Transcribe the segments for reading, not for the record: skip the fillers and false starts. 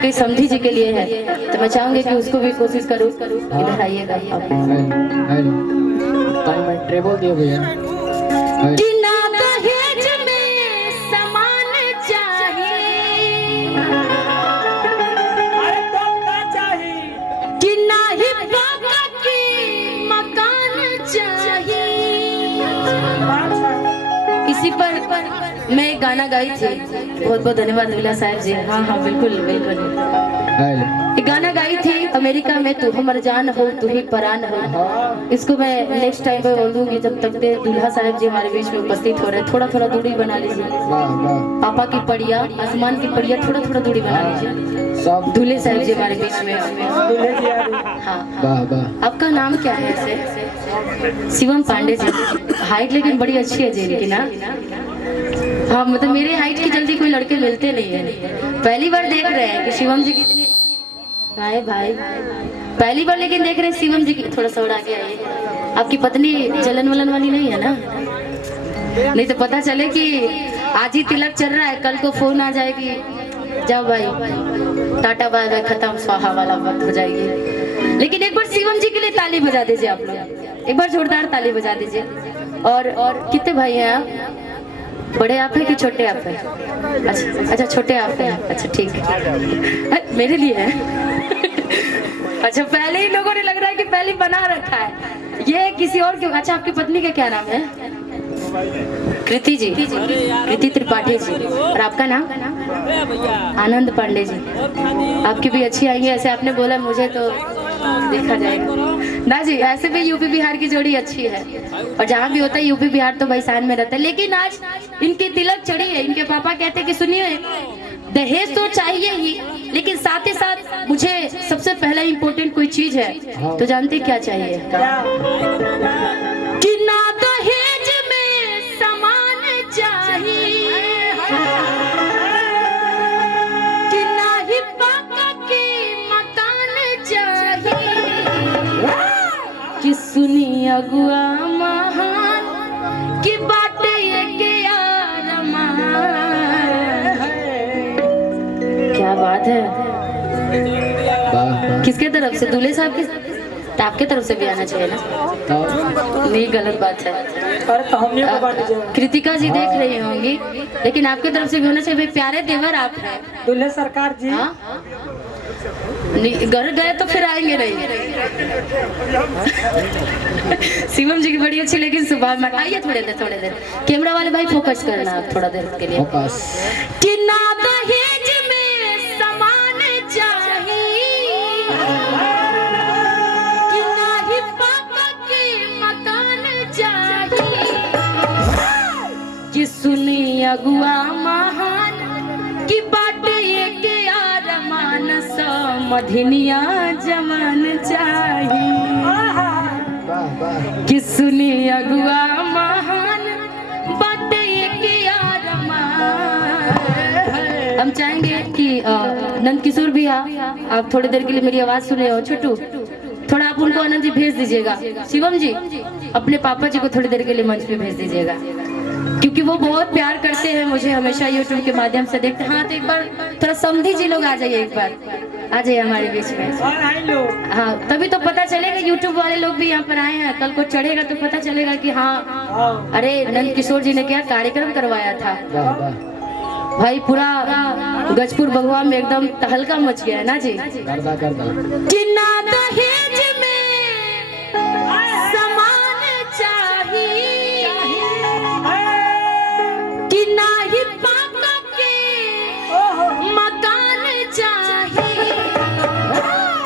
कोई समझी जी के लिए है तो मैं चाहूंगी कि उसको भी कोशिश करूँ। इधर आइएगा आप। ट्रेबल दियो भैया। कि ना दहेज में सामान चाहिए, अरे तो क्या चाहिए? कि ना ही बाबा की मकान चाहिए। इसी पर मैं एक गाना गाई थी। बहुत बहुत धन्यवाद दुल्हा साहब जी। हाँ हाँ बिल्कुल बिल्कुल। एक गाना गाई थी अमेरिका में, तू हमर जान हो तू ही परान हो। इसको मैं नेक्स्ट टाइम पे बोल दूंगी जब तक के दुल्हा साहब जी हमारे बीच में उपस्थित हो रहे। थोड़ा थोड़ा दूरी बना लीजिए। पापा की पड़िया आसमान की पड़िया थोड़ा थोड़ा दूरी बना लीजिए। दूल्हे साहब जी हमारे बीच में। हाँ आपका नाम क्या है ऐसे? शिवम पांडे जी। हाइट लेकिन बड़ी अच्छी है जी इनकी ना। हाँ मतलब मेरे हाइट की जल्दी कोई लड़के मिलते नहीं है। पहली बार देख रहे हैं कि शिवम जी कितने भाई भाई पहली बार लेकिन देख रहे हैं शिवम जी की। थोड़ा सा और आगे आइए। आपकी पत्नी जलन वलन वाली नहीं है ना? नहीं तो पता चले कि आज ही तिलक चल रहा है, कल को फोन आ जाएगी जाओ भाई टाटा बाय बाय खत्म स्वाहा वाला वक्त हो जाएगी। लेकिन एक बार शिवम जी के लिए ताली बजा दीजिए आप लोग। एक बार जोरदार ताली बजा दीजिए। और कितने भाई हैं आप? बड़े आप हैं कि छोटे आप हैं? अच्छा छोटे आप हैं। अच्छा ठीक है मेरे लिए है। अच्छा पहले ही लोगों ने लग रहा है कि पहले बना रखा है ये किसी और के। अच्छा आपकी पत्नी का क्या नाम है? कृति जी। कृति त्रिपाठी जी। और आपका नाम? आनंद पांडे जी। आपकी भी अच्छी आएंगी ऐसे आपने बोला मुझे तो देखा जाएगा ना जी। ऐसे भी यूपी बिहार की जोड़ी अच्छी है और जहाँ भी होता है यूपी बिहार तो भाई शान में रहता है। लेकिन आज इनकी तिलक चढ़ी है। इनके पापा कहते हैं कि सुनिए दहेज तो चाहिए ही, लेकिन साथ ही साथ मुझे सबसे पहला इम्पोर्टेंट कोई चीज है तो जानते क्या चाहिए? कि ना दहेज में सामान चाहिए, कि ना ही पापा की मकान चाहिए, कि सुनी अगुआ महान की बातें ये के क्या बात है। किसके तरफ से? दूल्हे साहब की? तो आपके तरफ से भी आना चाहिए ना। नहीं गलत बात है। कृतिका जी देख रही होंगी लेकिन आपके तरफ से भी होना चाहिए। प्यारे देवर आप हैं दूल्हे सरकार जी। नहीं घर गए तो फिर आएंगे नहीं। शिवम जी की बड़ी अच्छी लेकिन सुबह में आइए थोड़ी देर। कैमरा वाले भाई फोकस करना आप थोड़ा देर के लिए। कि ना दहेज में सामान चाहिए, कि ना ही पापा की मकान चाहिए, कि सुनी अगुआ महान की बातें ये के आरमान समधिनिया जमान चाहिए, कि सुनी अगुआ महान बातें ये के आरमान। हम चाहेंगे कि नंद किशोर भैया आप थोड़ी देर के लिए मेरी आवाज सुने हो। छोटू थोड़ा आप उनको आनंद जी भेज दीजिएगा। शिवम जी अपने पापा जी को थोड़ी देर के लिए मंच पे भेज दीजिएगा क्योंकि वो बहुत प्यार करते हैं मुझे, हमेशा यूट्यूब के माध्यम से देखते हैं। हाँ तो एक बार थोड़ा समधी जी लोग आ जाइए, एक बार आ जाइए हमारे बीच में। हाँ तभी तो पता चलेगा। यूट्यूब वाले लोग भी यहाँ पर आए हैं, कल को चढ़ेगा तो पता चलेगा कि हाँ अरे नंद किशोर जी ने क्या कार्यक्रम करवाया था भाई। पूरा गजपुर बगवा में एकदम तहलका मच गया है ना जी। कि ना दहेज में सामान चाहिए, कि ना ही पापा के मकान चाहिए,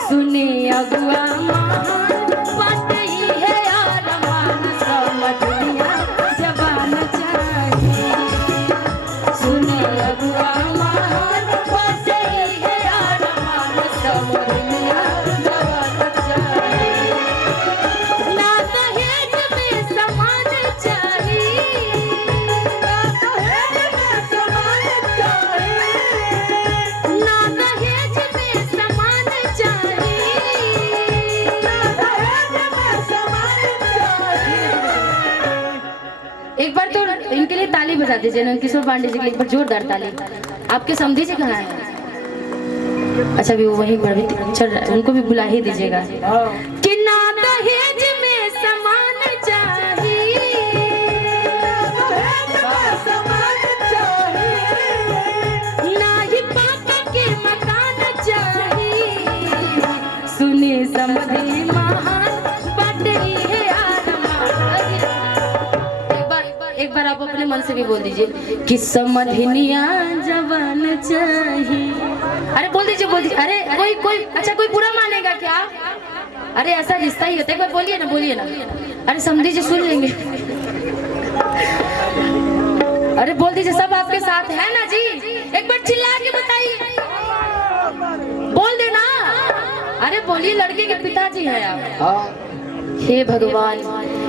सुने अगुआ महान बात ही है आरमान समधिनिया जबान चाहिए, सुने अगुआ महान बात ही है आरमान समधिनिया जबान चाहिए। ना दहेज में सामान चाहिए, ना दहेज में सामान चाहिए, ना दहेज में सामान चाहिए, ना दहेज में सामान चाहिए। एक बार तो इनके लिए ताली बजा दीजिए नंद किशोर पांडे जी के लिए। एक बार जोरदार ताली। आपके समधी जी कहाँ हैं? अच्छा अभी वो वहीं पर भी चल रहा है, उनको भी बुला ही दीजिएगा। हाँ। कि ना दहेज में सामान चाहिए, ना ही पापा के मकान चाहिए, सुने समझी महान बटरी है आरमान। एक बार आप अपने मन से भी बोल दीजिए कि समझनिया जवान चाहिए। अरे बोल दीजिए बोल दीजिए। अरे कोई अच्छा कोई बुरा मानेगा क्या? अरे ऐसा रिश्ता ही होता है। कोई बोलिए ना। अरे समझी जी सुन लेंगे। अरे बोल दीजिए, सब आपके साथ है ना जी? एक बार चिल्ला के बताइए, बोल देना। अरे बोलिए, लड़के के पिताजी हैं आप। हे भगवान,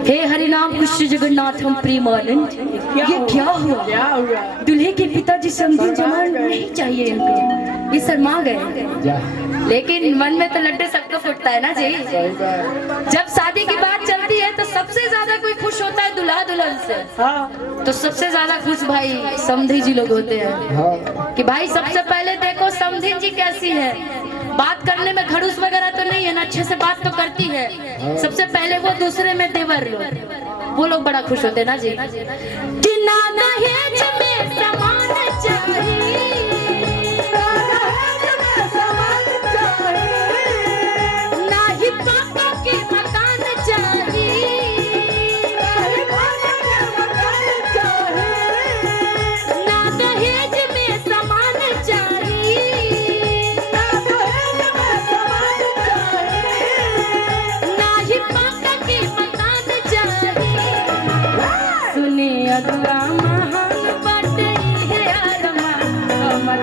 हे हरिनाम कृष्ण जगन्नाथम प्रेमानंद। ये क्या हुआ? दूल्हे के पिताजी समझी जवान नहीं चाहिए इनको, ये शर्मा गए। लेकिन मन में तो लड्डू सबको फूटता है ना जी। जब शादी की बात चलती है तो सबसे ज्यादा कोई खुश होता है दुल्हा दुल्हन से। तो सबसे ज्यादा खुश भाई समधी जी लोग होते हैं कि भाई सबसे पहले देखो समधी जी कैसी है, बात करने में खड़ूस वगैरह तो नहीं है ना, अच्छे से बात तो करती है। सबसे पहले वो, दूसरे में देवर लोग, वो लोग बड़ा खुश होते हैं ना जी। कि ना दहेज में सामान चाहिए, ना ही पापा के मकान चाहिए, ना दहेज में सामान चाहिए, अगला महान बटरी है अरमान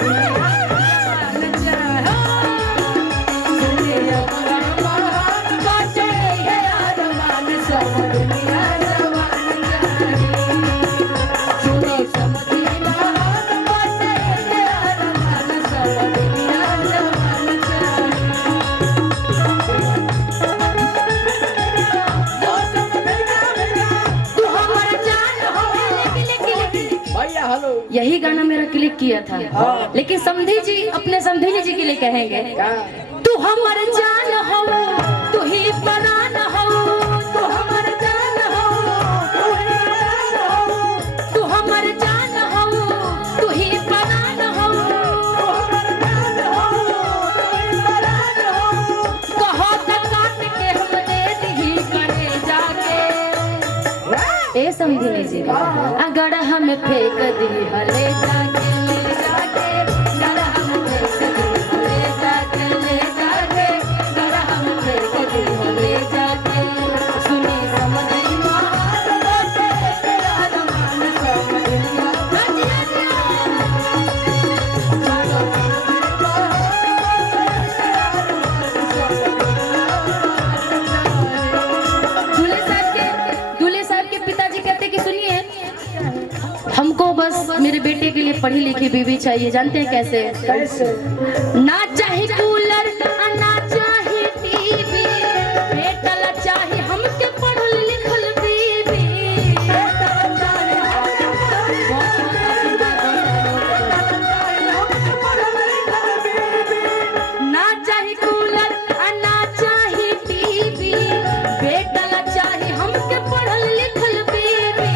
जवान चाहिए, सुने अगला महान बटरी है अरमान समधिया जवान चाहिए, सुने समधी महान बटरी है अरमान समधिया जवान चाहिए। यही गाना मेरा क्लिक किया था। लेकिन समधी जी अपने समधी जी के लिए कहेंगे, तू हमर जान हो, तू ही परान हो, तू हमर जान हो, तू हमर जान हो, तू ही परान हो, कहो तो काट के हम दे दी करे जाके। ए समधी जी अगर हमें फेंक दी हले जाके, ले जाके, अगर हम फेंक दी हले जाके, ले जाके, अगर हम फेंक दी हले जाके, सुनी समझी महान बटरी है अरमान समधिया। दूल्हे साहब के पिताजी कहते कि सुनिए, हमको बस मेरे बेटे के लिए पढ़ी लिखी बीवी चाहिए। जानते हैं कैसे? ना चाहे कूलर, ना चाहे टीवी, बेटा चाहे हमके पढ़ल लिखल बीवी। ना चाहे कूलर, ना चाहे टीवी, बेटा चाहे हमके पढ़ल लिखल बीवी।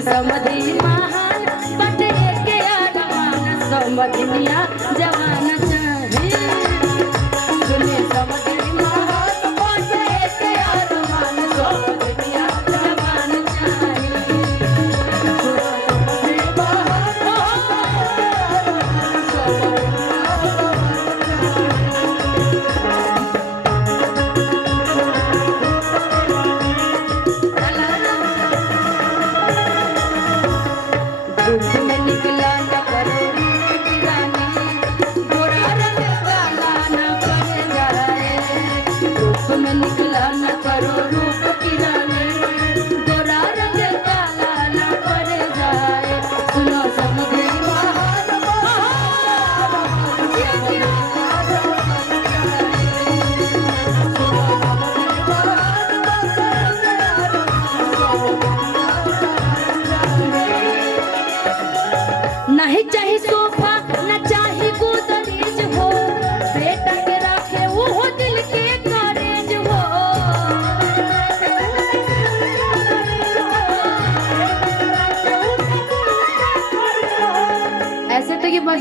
समधी महान बटरी के अरमान समधिया जवान चाहिए, सुने समधी महान बटरी के अरमान समधिया जवान चाहिए, समधी महान निकला न करो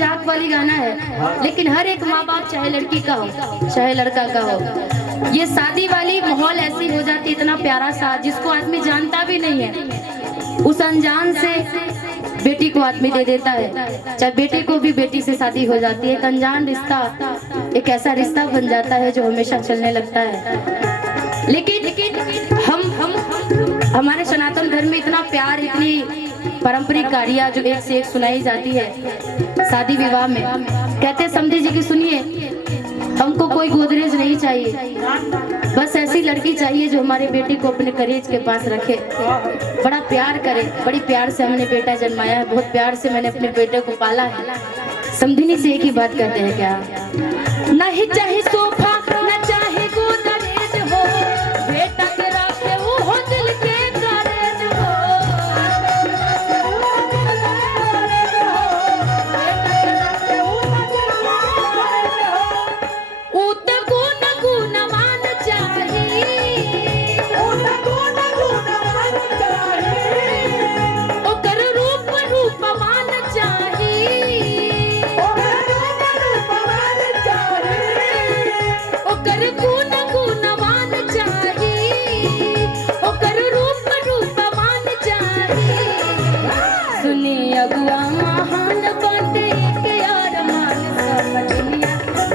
मजाक वाली गाना है, लेकिन हर एक माँ बाप चाहे लड़की का हो चाहे लड़का का हो, ये शादी वाली माहौल ऐसी हो जाती है, इतना प्यारा सा जिसको आदमी जानता भी नहीं है, उस अनजान से बेटी को आदमी दे देता है। चाहे बेटी को भी बेटी से शादी हो जाती है, एक अनजान रिश्ता एक ऐसा रिश्ता बन जाता है जो हमेशा चलने लगता है। लेकिन हम हमारे सनातन धर्म में इतना प्यार, इतनी पारंपरिक गाड़ियाँ जो एक से एक सुनाई जाती है शादी विवाह में। कहते समधी जी की सुनिए, हमको कोई गोदरेज नहीं चाहिए, बस ऐसी लड़की चाहिए जो हमारे बेटे को अपने करेज के पास रखे, बड़ा प्यार करे। बड़ी प्यार से हमने बेटा जन्माया है, बहुत प्यार से मैंने अपने बेटे को पाला है। समधिनी से एक ही बात कहते हैं क्या, नहीं चाहे सोफा न चाहे गोदरेज हो, बेटा के राखे वो हो दिल के करेज हो।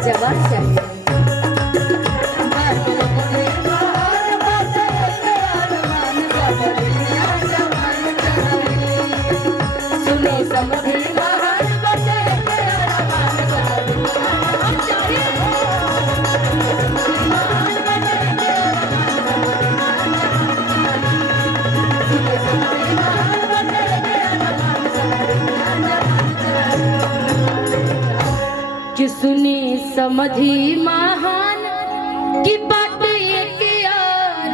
जवाब चाहिए सुनो समधी महान बचे कि सुनी समधी महान की बात ये किया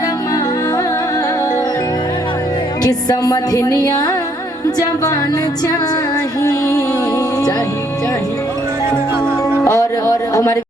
रमान, कि समधिनिया जवान चाहिए और हमारे